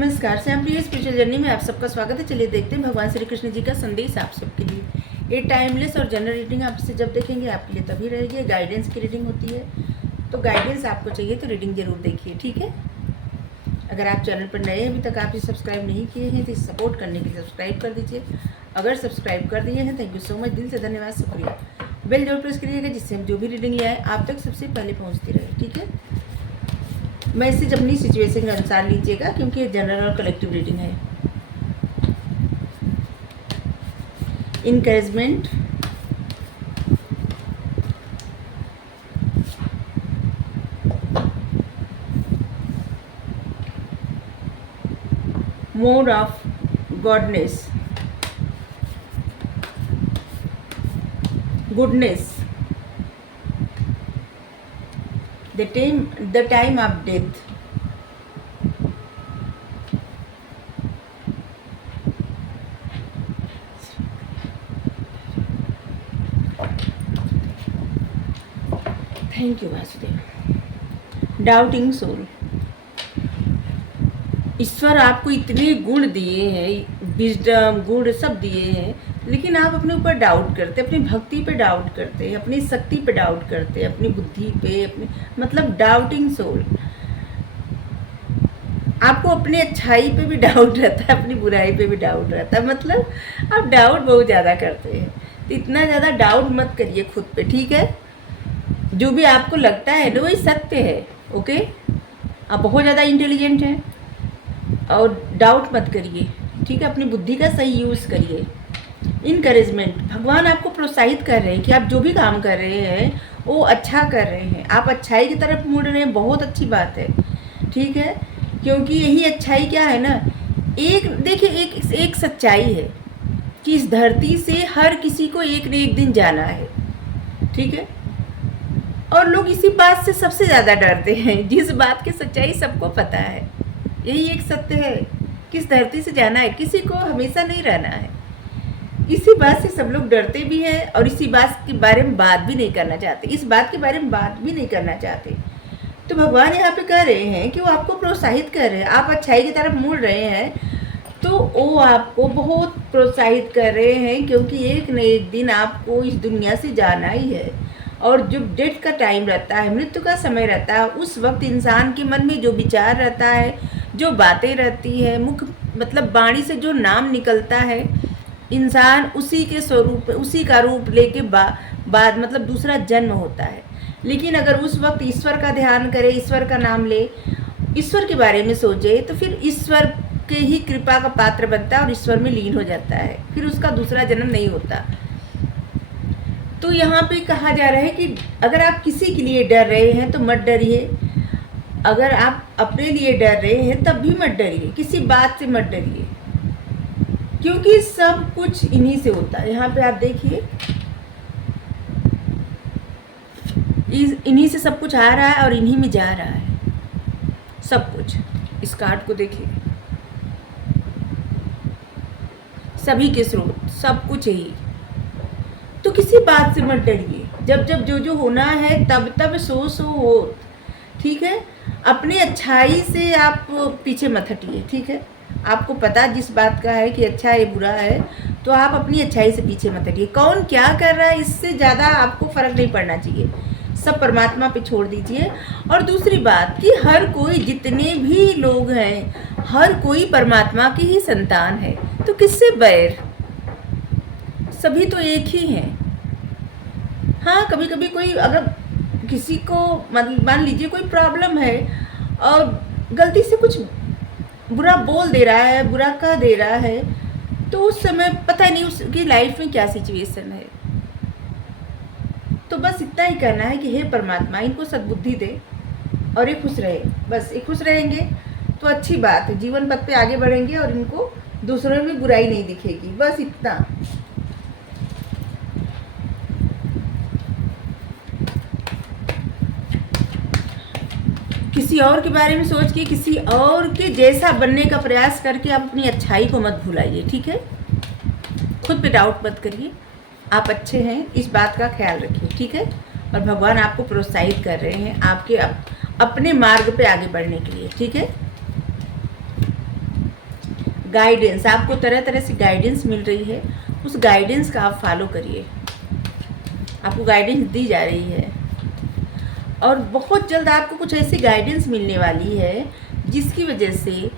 नमस्कार, श्याम प्रिय spiritual journey में आप सबका स्वागत है। चलिए देखते हैं भगवान श्री कृष्ण जी का संदेश आप सबके लिए। ये टाइमलेस और जनरल रीडिंग आपसे जब देखेंगे आपके लिए तभी रहेगी। गाइडेंस की रीडिंग होती है, तो गाइडेंस आपको चाहिए तो रीडिंग जरूर देखिए, ठीक है। अगर आप चैनल पर नए अभी तक आप सब्सक्राइब नहीं किए हैं तो सपोर्ट करने के लिए सब्सक्राइब कर दीजिए। अगर सब्सक्राइब कर दिए हैं थैंक यू सो मच, दिल से धन्यवाद, शुक्रिया। बेल जरूर प्रेस करिएगा जिससे हम जो भी रीडिंग ले आए आप तक सबसे पहले पहुँचती रहे, ठीक है। मैसेज अपनी सिचुएशन के अनुसार लीजिएगा क्योंकि ये जनरल और कलेक्टिव रीडिंग है। Encouragement, mode of godness, goodness, the time of death, thank you Vasudev. Doubting soul, ईश्वर आपको इतने गुण दिए हैं, विजडम गुण सब दिए हैं, लेकिन आप अपने ऊपर डाउट करते, अपनी भक्ति पे डाउट करते, अपनी शक्ति पे डाउट करते, अपनी बुद्धि पे, अपनी मतलब डाउटिंग सोल। आपको अपनी अच्छाई पे भी डाउट रहता है, अपनी बुराई पे भी डाउट रहता है, मतलब आप डाउट बहुत ज़्यादा करते हैं। तो इतना ज़्यादा डाउट मत करिए खुद पे, ठीक है। जो भी आपको लगता है ना वही सत्य है, ओके। आप बहुत ज़्यादा इंटेलिजेंट हैं और डाउट मत करिए, ठीक है। अपनी बुद्धि का सही यूज़ करिए। इनकरेजमेंट, भगवान आपको प्रोत्साहित कर रहे हैं कि आप जो भी काम कर रहे हैं वो अच्छा कर रहे हैं, आप अच्छाई की तरफ मुड़ रहे हैं, बहुत अच्छी बात है, ठीक है। क्योंकि यही अच्छाई क्या है ना, एक देखिए एक सच्चाई है कि इस धरती से हर किसी को एक न एक दिन जाना है, ठीक है। और लोग इसी बात से सबसे ज़्यादा डरते हैं, जिस बात की सच्चाई सबको पता है। यही एक सत्य है कि इस धरती से जाना है, किसी को हमेशा नहीं रहना है। इसी बात से सब लोग डरते भी हैं और इसी बात के बारे में बात भी नहीं करना चाहते, इस बात के बारे में बात भी नहीं करना चाहते। तो भगवान यहाँ पे कह रहे हैं कि वो आपको प्रोत्साहित कर रहे हैं, आप अच्छाई की तरफ मुड़ रहे हैं, तो वो आपको बहुत प्रोत्साहित कर रहे हैं क्योंकि एक न एक दिन आपको इस दुनिया से जाना ही है। और जब डेथ का टाइम रहता है, मृत्यु का समय रहता है, उस वक्त इंसान के मन में जो विचार रहता है, जो बातें रहती है, मुख मतलब वाणी से जो नाम निकलता है, इंसान उसी के स्वरूप, उसी का रूप लेके बाद मतलब दूसरा जन्म होता है। लेकिन अगर उस वक्त ईश्वर का ध्यान करे, ईश्वर का नाम ले, ईश्वर के बारे में सोचे, तो फिर ईश्वर के ही कृपा का पात्र बनता है और ईश्वर में लीन हो जाता है, फिर उसका दूसरा जन्म नहीं होता। तो यहाँ पे कहा जा रहा है कि अगर आप किसी के लिए डर रहे हैं तो मत डरिए, अगर आप अपने लिए डर रहे हैं तब भी मत डरिए, किसी बात से मत डरिए, क्योंकि सब कुछ इन्हीं से होता है। यहाँ पे आप देखिए, इन्हीं से सब कुछ आ रहा है और इन्हीं में जा रहा है सब कुछ। इस कार्ड को देखिए, सभी के स्रोत, सब कुछ यही। तो किसी बात से मत डरिए, जब जब जो होना है तब तब सो हो, ठीक है। अपनी अच्छाई से आप पीछे मत हटिए, ठीक है। आपको पता जिस बात का है कि अच्छा है बुरा है, तो आप अपनी अच्छाई से पीछे मत हटिए। कौन क्या कर रहा है इससे ज़्यादा आपको फ़र्क नहीं पड़ना चाहिए, सब परमात्मा पे छोड़ दीजिए। और दूसरी बात कि हर कोई, जितने भी लोग हैं, हर कोई परमात्मा की ही संतान है, तो किससे बैर, सभी तो एक ही हैं। हाँ, कभी कभी कोई अगर किसी को मान लीजिए कोई प्रॉब्लम है और गलती से कुछ बुरा बोल दे रहा है, बुरा कह दे रहा है, तो उस समय पता नहीं उसकी लाइफ में क्या सिचुएशन है। तो बस इतना ही करना है कि हे परमात्मा इनको सद्बुद्धि दे और ये खुश रहे। बस ये खुश रहेंगे तो अच्छी बात है, जीवन पथ पे आगे बढ़ेंगे और इनको दूसरों में बुराई नहीं दिखेगी, बस इतना। किसी और के बारे में सोच के, किसी और के जैसा बनने का प्रयास करके आप अपनी अच्छाई को मत भुलाइए, ठीक है। खुद पे डाउट मत करिए, आप अच्छे हैं, इस बात का ख्याल रखिए, ठीक है। और भगवान आपको प्रोत्साहित कर रहे हैं आपके अपने मार्ग पे आगे बढ़ने के लिए, ठीक है। गाइडेंस, आपको तरह तरह से गाइडेंस मिल रही है, उस गाइडेंस का आप फॉलो करिए। आपको गाइडेंस दी जा रही है और बहुत जल्द आपको कुछ ऐसी गाइडेंस मिलने वाली है जिसकी वजह से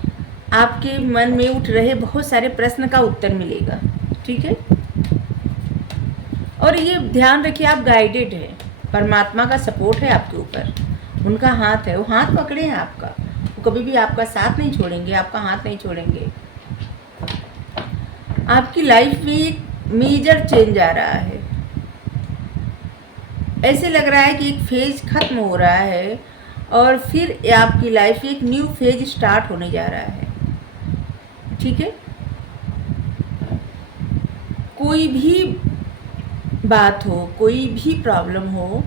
आपके मन में उठ रहे बहुत सारे प्रश्न का उत्तर मिलेगा। ठीक है, और ये ध्यान रखिए आप गाइडेड हैं, परमात्मा का सपोर्ट है आपके ऊपर, उनका हाथ है, वो हाथ पकड़े हैं आपका, वो कभी भी आपका साथ नहीं छोड़ेंगे, आपका हाथ नहीं छोड़ेंगे। आपकी लाइफ में एक मेजर चेंज आ रहा है, ऐसे लग रहा है कि एक फेज खत्म हो रहा है और फिर आपकी लाइफ में एक न्यू फेज स्टार्ट होने जा रहा है। ठीक है, कोई भी बात हो, कोई भी प्रॉब्लम हो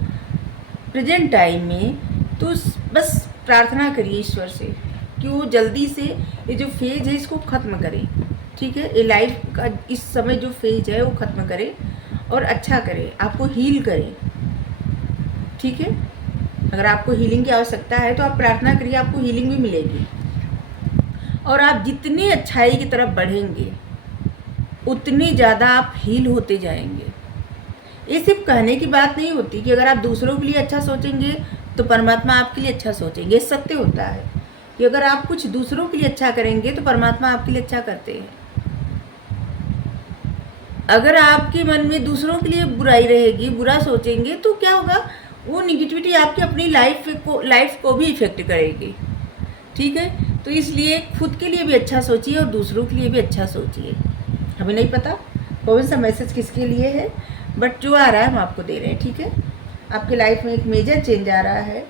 प्रेजेंट टाइम में, तो बस प्रार्थना करिए ईश्वर से कि वो जल्दी से ये जो फेज है इसको ख़त्म करे। ठीक है, ये लाइफ का इस समय जो फेज है वो ख़त्म करे और अच्छा करे, आपको हील करे। ठीक है, अगर आपको हीलिंग की आवश्यकता है तो आप प्रार्थना करिए, आपको हीलिंग भी मिलेगी। और आप जितनी अच्छाई की तरफ बढ़ेंगे उतनी ज़्यादा आप हील होते जाएंगे। ये सिर्फ कहने की बात नहीं होती कि अगर आप दूसरों के लिए अच्छा सोचेंगे तो परमात्मा आपके लिए अच्छा सोचेंगे। सत्य होता है कि अगर आप कुछ दूसरों के लिए अच्छा करेंगे तो परमात्मा आपके लिए अच्छा करते हैं। अगर आपके मन में दूसरों के लिए बुराई रहेगी, बुरा सोचेंगे, तो क्या होगा, वो निगेटिविटी आपकी अपनी लाइफ को भी इफ़ेक्ट करेगी। ठीक है, तो इसलिए खुद के लिए भी अच्छा सोचिए और दूसरों के लिए भी अच्छा सोचिए। हमें नहीं पता कौन सा मैसेज किसके लिए है, बट जो आ रहा है हम आपको दे रहे हैं। ठीक है, आपकी लाइफ में एक मेजर चेंज आ रहा है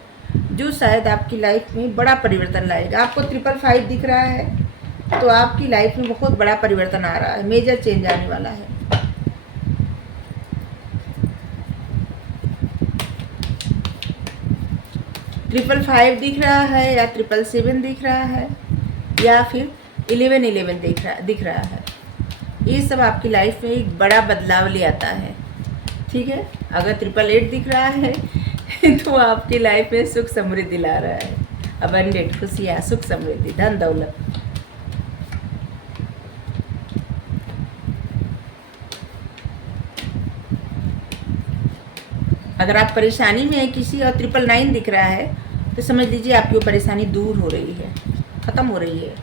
जो शायद आपकी लाइफ में बड़ा परिवर्तन लाएगा। आपको 555 दिख रहा है तो आपकी लाइफ में बहुत बड़ा परिवर्तन आ रहा है, मेजर चेंज आने वाला है। ट्रिपल 5 दिख रहा है या 777 दिख रहा है या फिर 1111 दिख रहा है। ये सब आपकी लाइफ में एक बड़ा बदलाव ले आता है। ठीक है, अगर 888 दिख रहा है तो आपकी लाइफ में सुख समृद्धि ला रहा है, अबंडेंट, खुशियाँ, सुख समृद्धि, धन दौलत। अगर आप परेशानी में है किसी और 999 दिख रहा है तो समझ लीजिए आपकी वो परेशानी दूर हो रही है, ख़त्म हो रही है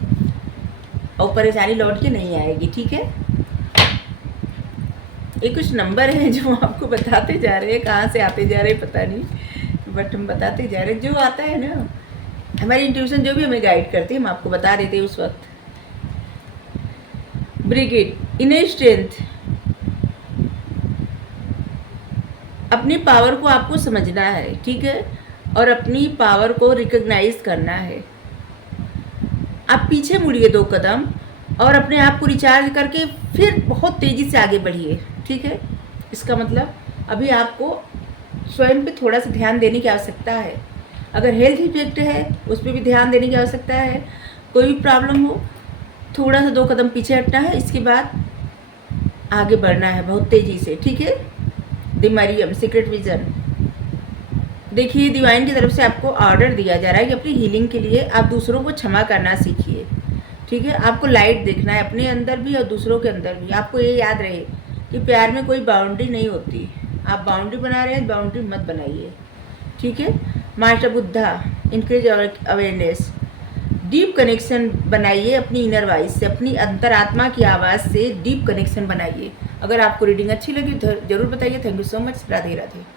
और परेशानी लौट के नहीं आएगी। ठीक है, ये कुछ नंबर हैं जो आपको बताते जा रहे हैं, कहाँ से आते जा रहे हैं पता नहीं, बट हम बताते जा रहे हैं। जो आता है ना, हमारी इंट्यूशन जो भी हमें गाइड करती है, हम आपको बता देते हैं उस वक्त। ब्रिगेड, इनर स्ट्रेंथ, अपनी पावर को आपको समझना है। ठीक है, और अपनी पावर को रिकॉग्नाइज करना है। आप पीछे मुड़िए 2 कदम और अपने आप को रिचार्ज करके फिर बहुत तेज़ी से आगे बढ़िए। ठीक है, इसका मतलब अभी आपको स्वयं पे थोड़ा सा ध्यान देने की आवश्यकता है। अगर हेल्थ इफेक्ट है उस पर भी ध्यान देने की आवश्यकता है। कोई भी प्रॉब्लम हो, थोड़ा सा 2 कदम पीछे हटना है, इसके बाद आगे बढ़ना है बहुत तेज़ी से। ठीक है, द मरियम सीक्रेट विजन, देखिए डिवाइन की तरफ से आपको ऑर्डर दिया जा रहा है कि अपनी हीलिंग के लिए आप दूसरों को क्षमा करना सीखिए। ठीक है, आपको लाइट देखना है अपने अंदर भी और दूसरों के अंदर भी। आपको ये याद रहे कि प्यार में कोई बाउंड्री नहीं होती। आप बाउंड्री बना रहे हैं, बाउंड्री मत बनाइए। ठीक है, master Buddha, increase awareness, deep connection बनाइए अपनी इनर वॉइस से, अपनी अंतरात्मा की आवाज़ से डीप कनेक्शन बनाइए। अगर आपको रीडिंग अच्छी लगी तो ज़रूर बताइए। Thank you so much. Radhe Radhe.